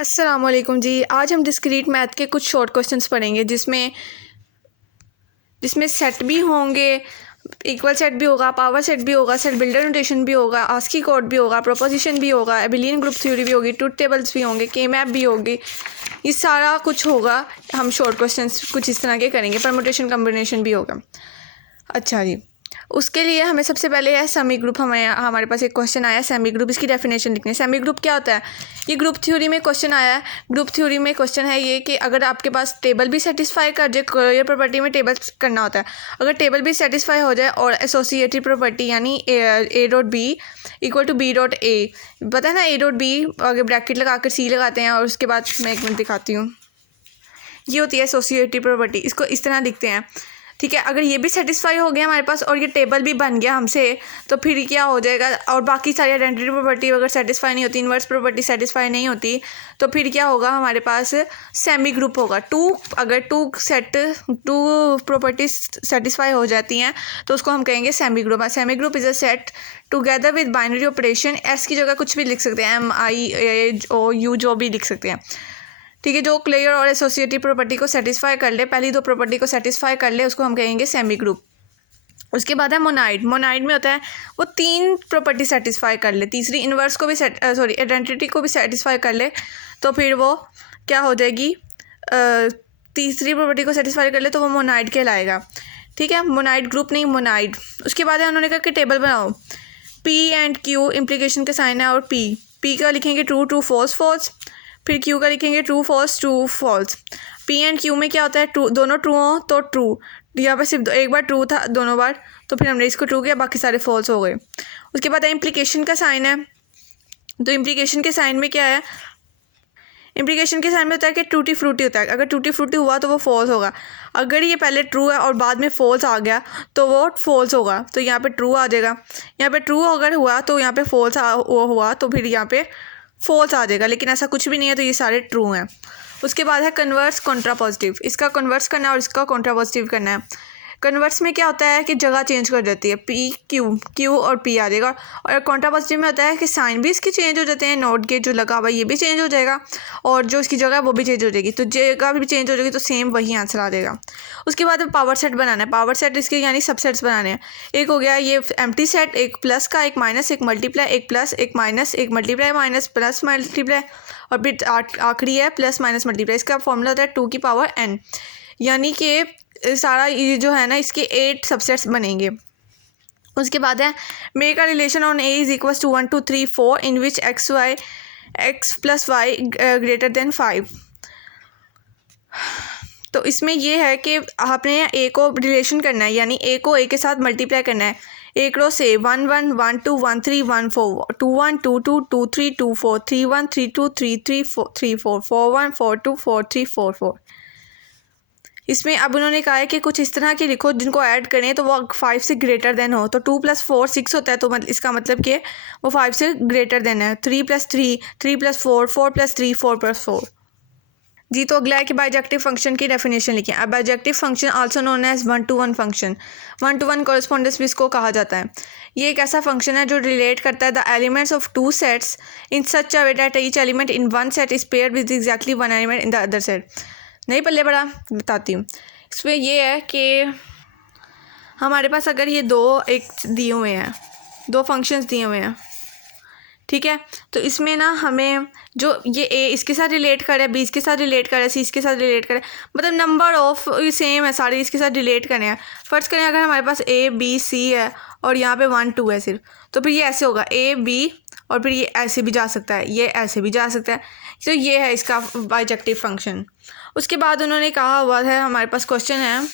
अस्सलाम वालेकुम जी। आज हम डिस्क्रीट मैथ के कुछ शॉर्ट क्वेश्चंस पढ़ेंगे जिसमें जिसमें सेट भी होंगे, इक्वल सेट भी होगा, पावर सेट भी होगा, सेट बिल्डर नोटेशन भी होगा, आस्की कोड भी होगा, प्रोपोजिशन भी होगा, एबिलियन ग्रुप थ्योरी भी होगी, ट्रूथ टेबल्स भी होंगे, के मैप भी होगी। ये सारा कुछ होगा। हम शॉर्ट क्वेश्चंस कुछ इस तरह के करेंगे, परमुटेशन कम्बिनेशन भी होगा। अच्छा जी, उसके लिए हमें सबसे पहले है सेमी ग्रुप। हमारे पास एक क्वेश्चन आया है सेमी ग्रुप, इसकी डेफिनेशन लिखनी है। सेमी ग्रुप क्या होता है? ये ग्रुप थ्योरी में क्वेश्चन आया है। ग्रुप थ्योरी में क्वेश्चन है ये कि अगर आपके पास टेबल भी सेटिस्फाई कर जाए, क्लोजर प्रॉपर्टी में टेबल करना होता है, अगर टेबल भी सेटिस्फाई हो जाए और एसोसिएटिव प्रॉपर्टी यानी A dot B equal to B dot A, पता है ना, ए डॉट बी अगर ब्रैकेट लगा कर सी लगाते हैं और उसके बाद मैं एक मिनट दिखाती हूँ, ये होती है एसोसिएटिव प्रॉपर्टी। इसको इस तरह लिखते हैं, ठीक है। अगर ये भी सेटिस्फाई हो गया हमारे पास और ये टेबल भी बन गया हमसे, तो फिर क्या हो जाएगा? और बाकी सारी आइडेंटिटी प्रॉपर्टी अगर सेटिस्फाई नहीं होती, इन्वर्स प्रॉपर्टी सेटिस्फाई नहीं होती, तो फिर क्या होगा? हमारे पास सेमी ग्रुप होगा। अगर टू प्रॉपर्टीज सेटिस्फाई हो जाती हैं तो उसको हम कहेंगे semi group. Semi group is a set together with binary operation. S की जगह कुछ भी लिख सकते हैं, MIO जो भी लिख सकते हैं, ठीक है। जो क्लियर और एसोसिएटिव प्रॉपर्टी को सेटिस्फाई कर ले, पहली दो प्रॉपर्टी को सेटिस्फाई कर ले, उसको हम कहेंगे सेमी ग्रुप। उसके बाद है मोनाइड। मोनाइड में होता है वो तीन प्रॉपर्टी सेटिस्फाई कर ले, तीसरी इन्वर्स को भी आइडेंटिटी को भी सेटिस्फाई कर ले, तो फिर वो क्या हो जाएगी? तीसरी प्रॉपर्टी को सेटिस्फाई कर ले तो वो मोनाइड कहलाएगा, ठीक है। मोनाइड ग्रुप नहीं, मोनाइड। उसके बाद है उन्होंने कहा कि टेबल बनाओ। P एंड Q इम्प्लीकेशन के साइन है, और P का लिखेंगे ट्रू ट्रू फॉल्स फॉल्स, फिर Q का लिखेंगे true false true false. P and Q में क्या होता है? ट्रू, दोनों ट्रू हो तो ट्रू। यहाँ पर सिर्फ एक बार ट्रू था, दोनों बार, तो फिर हमने इसको ट्रू किया, बाकी सारे फॉल्स हो गए। उसके बाद इम्प्लीकेशन का साइन है, तो इम्प्लीकेशन के साइन में क्या है? इम्प्लीकेशन के साइन में होता है कि टूटी फ्रूटी होता है। अगर टूटी फ्रूटी हुआ तो वो फॉल्स होगा। अगर ये पहले ट्रू है और बाद में फॉल्स आ गया तो वो फॉल्स होगा, तो यहाँ पे ट्रू आ जाएगा। यहाँ पे ट्रू अगर हुआ तो यहाँ पे फॉल्स हुआ तो फिर यहाँ पे फॉल्स आ जाएगा, लेकिन ऐसा कुछ भी नहीं है, तो ये सारे ट्रू हैं। उसके बाद है कन्वर्स कॉन्ट्रा पॉजिटिव। इसका कन्वर्स करना है और इसका कॉन्ट्रा पॉजिटिव करना है। कन्वर्स में क्या होता है कि जगह चेंज कर देती है, Q और P आ जाएगा। और कॉन्ट्रा पॉजिटिव में होता है कि साइन भी इसकी चेंज हो जाते हैं, नोट के जो लगा हुआ ये भी चेंज हो जाएगा और जो इसकी जगह है वो भी चेंज हो जाएगी, तो जगह भी चेंज हो जाएगी तो सेम वही आंसर आ जाएगा। उसके बाद पावर सेट बनाना है। पावर सेट इसके यानी सबसेट्स बनाने हैं। एक हो गया ये एम्प्टी सेट, एक प्लस का, एक माइनस, एक मल्टीप्लाई, एक प्लस, एक माइनस, एक मल्टीप्लाई माइनस, प्लस मल्टीप्लाई, और फिर आखिरी है प्लस माइनस मल्टीप्लाई। इसका फॉर्मूला होता है 2 की पावर n, यानी कि सारा ये जो है ना, इसके 8 सबसेट्स बनेंगे। उसके बाद है make a relation on A is equal to 1 2 3 4 in which x plus Y greater than 5। तो इसमें ये है कि आपने A को रिलेशन करना है, यानी A को A के साथ मल्टीप्लाई करना है। एक रो से 1 1 1 2 1 3 1 4 2 1 2 2 2 3 2 4 3 1 3 2 3 3 4 3 4 4 1 4 2 4 3 4 4। इसमें अब उन्होंने कहा है कि कुछ इस तरह के लिखो जिनको ऐड करें तो वो 5 से ग्रेटर देन हो। तो 2 + 4 6 होता है, तो इसका मतलब कि वो 5 से ग्रेटर देन है। 3 + 3 3 + 4 4 + 3 4 + 4 जी। तो अगला है कि बाइजेक्टिव फंक्शन की डेफिनेशन लिखें। अब bijective function also known as 1-to-1 function, 1-to-1 correspondence भी इसको कहा जाता है। ये एक ऐसा फंक्शन है जो रिलेट करता है the elements of 2 sets in such a way that each element in one set is paired with exactly 1 element in the other set. नहीं पल्ले बड़ा बताती हूँ। इसमें ये है कि हमारे पास अगर ये दिए हुए हैं, 2 फंक्शंस दिए हुए हैं, ठीक है, तो इसमें ना हमें जो ये A इसके साथ रिलेट करे, B इसके साथ रिलेट करे, C इसके साथ रिलेट करे, मतलब नंबर ऑफ सेम है, सारे इसके साथ रिलेट करने हैं। फ़र्ज़ करें अगर हमारे पास A B C है और यहाँ पे 1 2 है सिर्फ, तो फिर ये ऐसे होगा A B, और फिर ये ऐसे भी जा सकता है, ये ऐसे भी जा सकता है। तो ये है इसका बाइजेक्टिव फंक्शन। उसके बाद उन्होंने कहा हुआ है, हमारे पास क्वेश्चन है,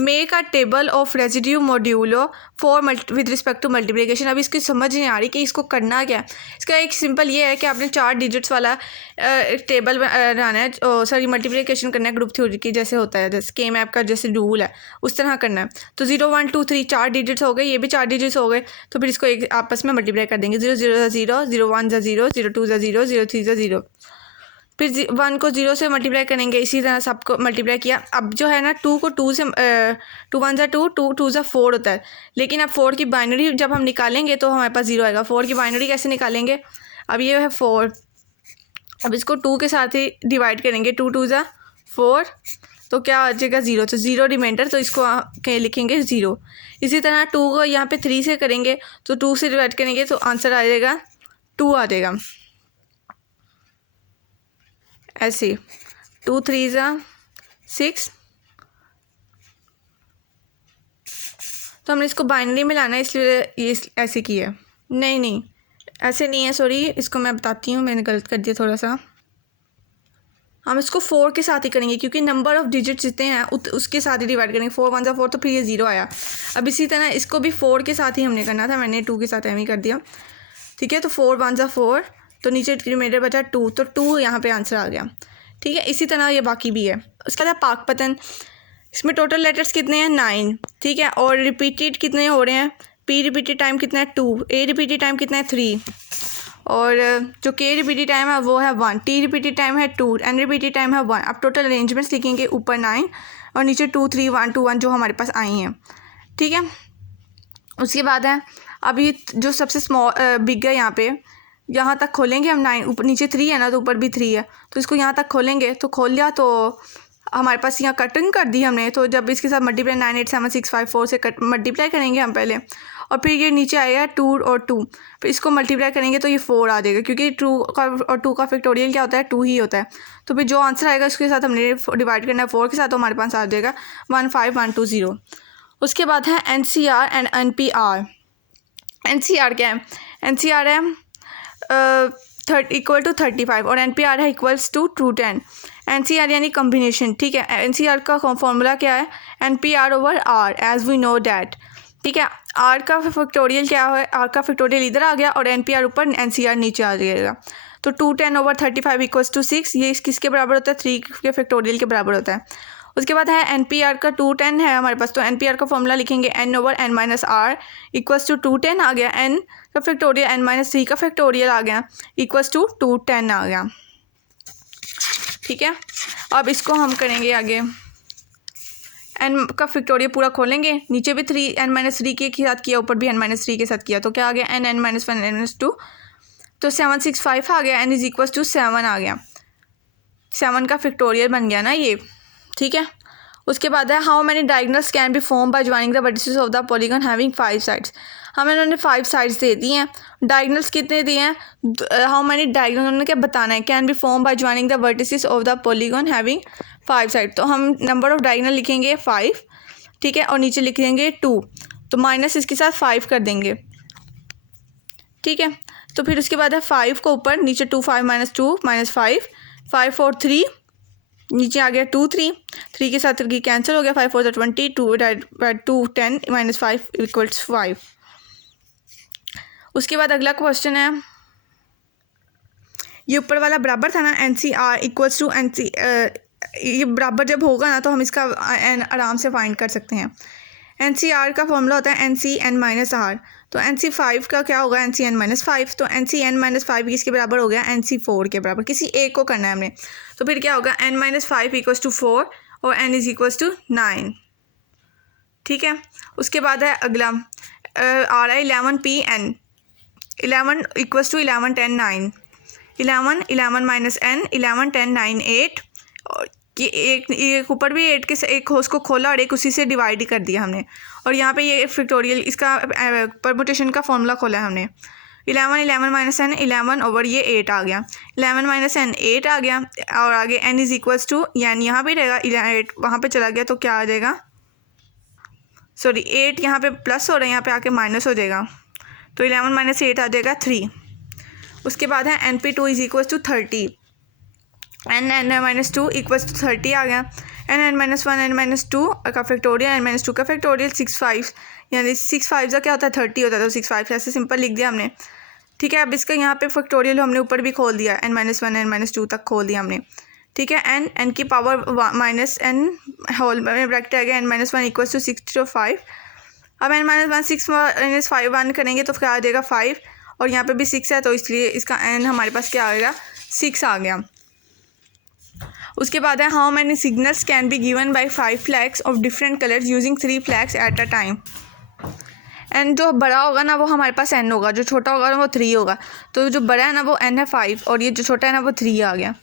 make a table of residue modulo four with respect to multiplication. अब इसकी समझ नहीं आ रही कि इसको करना क्या है। इसका एक सिंपल ये है कि आपने 4 डिजिट्स वाला एक टेबल बनाना है, सॉरी मल्टीप्लिकेशन करना है ग्रुप थ्योरी की जैसे होता है, जैसे के मैप का जैसे रूल है उस तरह करना है। तो 0 1 2 3 4 डिजिट्स हो गए, ये भी 4 डिजिट्स हो गए, तो फिर इसको एक आपस में मल्टीप्लाई कर देंगे। 0 0 0 0 1 0 0 2 0 0 3 0, फिर 1 को 0 से मल्टीप्लाई करेंगे। इसी तरह सबको मल्टीप्लाई किया। अब जो है ना 2 को 2 से 2 1 ज़ा 2 2 2 ज़ा 4 होता है, लेकिन अब 4 की बाइनरी जब हम निकालेंगे तो हमारे पास 0 आएगा। 4 की बाइनरी कैसे निकालेंगे? अब ये है 4, अब इसको 2 के साथ ही डिवाइड करेंगे, 2 2 ज़ा 4, तो क्या आ जाएगा 0, तो 0 रिमाइंडर, तो इसको कहीं लिखेंगे 0। इसी तरह 2 को यहाँ पे 3 से करेंगे, तो 2 से डिवाइड करेंगे तो आंसर आ जाएगा 2 आ जाएगा। ऐसे 2 3 ज़ा 6, तो हमने इसको बाइनरी में लाना है, इसलिए ये ऐसे किया है। नहीं ऐसे नहीं है, सॉरी, इसको मैं बताती हूँ, मैंने गलत कर दिया थोड़ा सा। हम इसको 4 के साथ ही करेंगे, क्योंकि नंबर ऑफ़ डिजिट्स जितने हैं उसके साथ ही डिवाइड करेंगे। 4 1 ज़ा 4, तो फिर ये 0 आया। अब इसी तरह इसको भी 4 के साथ ही हमने करना था, मैंने 2 के साथ एम ही कर दिया, ठीक है। तो 4 1 ज़ा 4, तो नीचे रिमाइंडर बचा 2, तो 2 यहाँ पे आंसर आ गया, ठीक है। इसी तरह ये बाकी भी है। उसके बाद पाकपतन, इसमें टोटल लेटर्स कितने हैं 9, ठीक है। और रिपीटेड कितने हो रहे हैं, पी रिपीटेड टाइम कितना है 2, ए रिपीटेड टाइम कितना है 3, और जो के रिपीटेड टाइम है वो है 1, टी रिपीटेड टाइम है 2, एन रिपीटेड टाइम है 1। अब टोटल अरेंजमेंट्स लिखेंगे, ऊपर 9 और नीचे 2 3 1 2 1 जो हमारे पास आई हैं, ठीक है। उसके बाद है अभी जो सबसे स्मॉल बिग है, यहाँ तक खोलेंगे हम 9, ऊपर नीचे 3 है ना, तो ऊपर भी 3 है, तो इसको यहाँ तक खोलेंगे, तो खोल लिया तो हमारे पास यहाँ कटिंग कर दी हमने। तो जब इसके साथ मल्टीप्लाई 9 8 7 6 5 4 से मल्टीप्लाई करेंगे हम पहले, और फिर ये नीचे आएगा 2 और 2, फिर इसको मल्टीप्लाई करेंगे तो ये 4 आ जाएगा, क्योंकि 2 का और 2 का फैक्टोरियल क्या होता है 2 ही होता है। तो फिर जो आंसर आएगा उसके साथ हमने डिवाइड करना है 4 के साथ, तो हमारे पास आ जाएगा 1 5 1 2 0। उसके बाद है NCR एंड NPR। NCR क्या है, NCR है इक्वल टू 35 और NPR है इक्वल्स टू 210। NCR यानी कम्बिनेशन, ठीक है। NCR का फॉर्मूला क्या है, NPR over R, as we know that, ठीक है। R का फैक्टोरियल क्या है, R का फैक्टोरियल इधर आ गया और NPR ऊपर, NCR नीचे आ जाएगा। तो 210 ओवर 35 इक्वल्स टू 6, ये किसके बराबर होता है 3 के फैक्टोरियल के बराबर होता है। उसके बाद है NPR का 210 है हमारे पास, तो NPR का फॉर्मूला लिखेंगे N over N minus R equals to 210 आ गया, N का फैक्टोरियल N माइनस 3 का फैक्टोरियल आ गया इक्वल्स टू 210 आ गया, ठीक है। अब इसको हम करेंगे आगे, n का फैक्टोरियल पूरा खोलेंगे, नीचे भी 3 n माइनस 3 के साथ किया, ऊपर भी n माइनस 3 के साथ किया, तो क्या आ गया n n minus 1 n minus 2, तो 765 आ गया, n इज इक्वल टू 7 आ गया, 7 का फैक्टोरियल बन गया ना ये, ठीक है। उसके बाद है how many diagonals can be form by joining the vertices of the polygon having 5 sides. हमें उन्होंने 5 साइड्स दे दी हैं, डायगोनल्स कितने दिए हैं, हाउ मैनी डायगोनल उन्होंने क्या बताना है, can be form by joining the vertices of the polygon having 5 side, तो हम नंबर ऑफ डायगोनल लिखेंगे 5, ठीक है, और नीचे लिख देंगे 2, तो माइनस इसके साथ 5 कर देंगे, ठीक है। तो फिर उसके बाद है 5 को ऊपर, नीचे 2 5 माइनस 2 माइनस 5 5 4 3, नीचे आ गया 2 3 के साथ 3 कैंसिल हो गया, 5 4 20 2 10 माइनस 5 इक्वल्स 5। उसके बाद अगला क्वेश्चन है, ये ऊपर वाला बराबर था ना NCR इक्वल्स टू NC, ये बराबर जब होगा ना तो हम इसका n आराम से फाइंड कर सकते हैं। NCR का फॉर्मूला होता है NCN माइनस R, तो NC5 का क्या होगा NCN माइनस 5, तो NCN माइनस 5 किसके बराबर हो गया NC4 के बराबर, किसी एक को करना है हमने, तो फिर क्या होगा n माइनस 5 इक्वल्स टू 4 और n इज इक्वल्स टू 9, ठीक है। उसके बाद है अगला आ रहा है 11PN, 11 equals to 11 10 9, 11 11 minus n 11 10 9 8, और ये एक ऊपर भी 8 के एक उसको खोला और एक उसी से डिवाइड ही कर दिया हमने, और यहाँ पे ये फैक्टोरियल इसका परमुटेशन का फॉर्मूला खोला है हमने, 11 11 माइनस n 11 ओवर ये 8 आ गया, 11 माइनस n 8 आ गया, और आगे n इज इक्वल्स टू, यानी यहाँ भी रहेगा 8 वहाँ पे चला गया, तो क्या आ जाएगा, सॉरी 8 यहाँ पे प्लस हो रहा है, यहाँ पे आके माइनस हो जाएगा, तो 11 माइनस 8 आ जाएगा 3। उसके बाद है NP2 is equals to 30, n minus 2 equals to 30 आ गया, n माइनस 1 n माइनस 2 का फैक्टोरियल n माइनस 2 का फैक्टोरियल 6 5, यानी 6 5 का क्या होता है 30 होता है, तो 6 5 ऐसे सिंपल लिख दिया हमने, ठीक है। अब इसका यहाँ पे फैक्टोरियल हमने ऊपर भी खोल दिया, n माइनस 1 n माइनस 2 तक खोल दिया हमने, ठीक है। n की power minus n whole bracket आ गया, n माइनस 1 इक्वल्स टू 65, अब n माइनस 1 6 माइनस 5 1 करेंगे तो क्या आ जाएगा 5, और यहाँ पे भी 6 है, तो इसलिए इसका n हमारे पास क्या आ गया 6 आ गया। उसके बाद है how many signals can be given by 5 flags of different colours using 3 flags at a time. N जो बड़ा होगा ना वो हमारे पास एन होगा, जो छोटा होगा ना वो 3 होगा। तो जो बड़ा है ना वो एन है 5 और ये जो छोटा है ना वो 3 आ गया।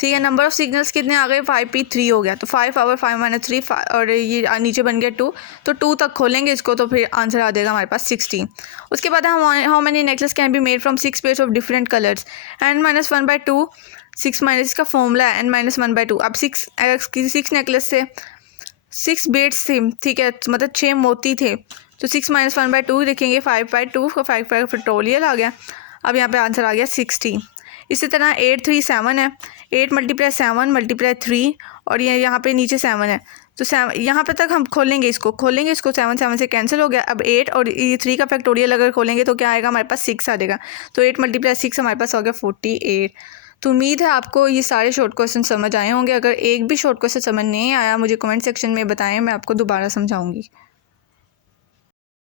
ठीक है, नंबर ऑफ सिग्नल्स कितने आ गए, 5p3 हो गया। तो 5 और 5 - 3 और ये नीचे बन गया 2। तो 2 तक खोलेंगे इसको तो फिर आंसर आ जाएगा हमारे पास 16। उसके बाद हम how many necklace can be made from 6 pairs of different colours, n-1/2 6 minus इसका फॉर्मूला है n-1/2। अब 6 नेकलेस से 6 बीड्स थे, ठीक है, मतलब 6 मोती थे। तो 6 - 1/2 लिखेंगे, 5/2 का 5 फैक्टोरियल आ गया। अब यहाँ पे आंसर आ गया 60। इसी तरह 8 3 7 है, 8 × 7 × 3 और ये यहाँ पे नीचे 7 है। तो 7 यहाँ पे तक हम खोलेंगे इसको 7 7 से कैंसिल हो गया। अब 8 और ये 3 का फैक्टोरियल अगर खोलेंगे तो क्या आएगा हमारे पास 6 आ जाएगा। तो 8 × 6 हमारे पास हो गया 48। तो उम्मीद है आपको ये सारे शॉर्ट क्वेश्चन समझ आए होंगे। अगर एक भी शॉर्ट क्वेश्चन समझ नहीं आया मुझे कमेंट सेक्शन में बताएं, मैं आपको दोबारा समझाऊंगी।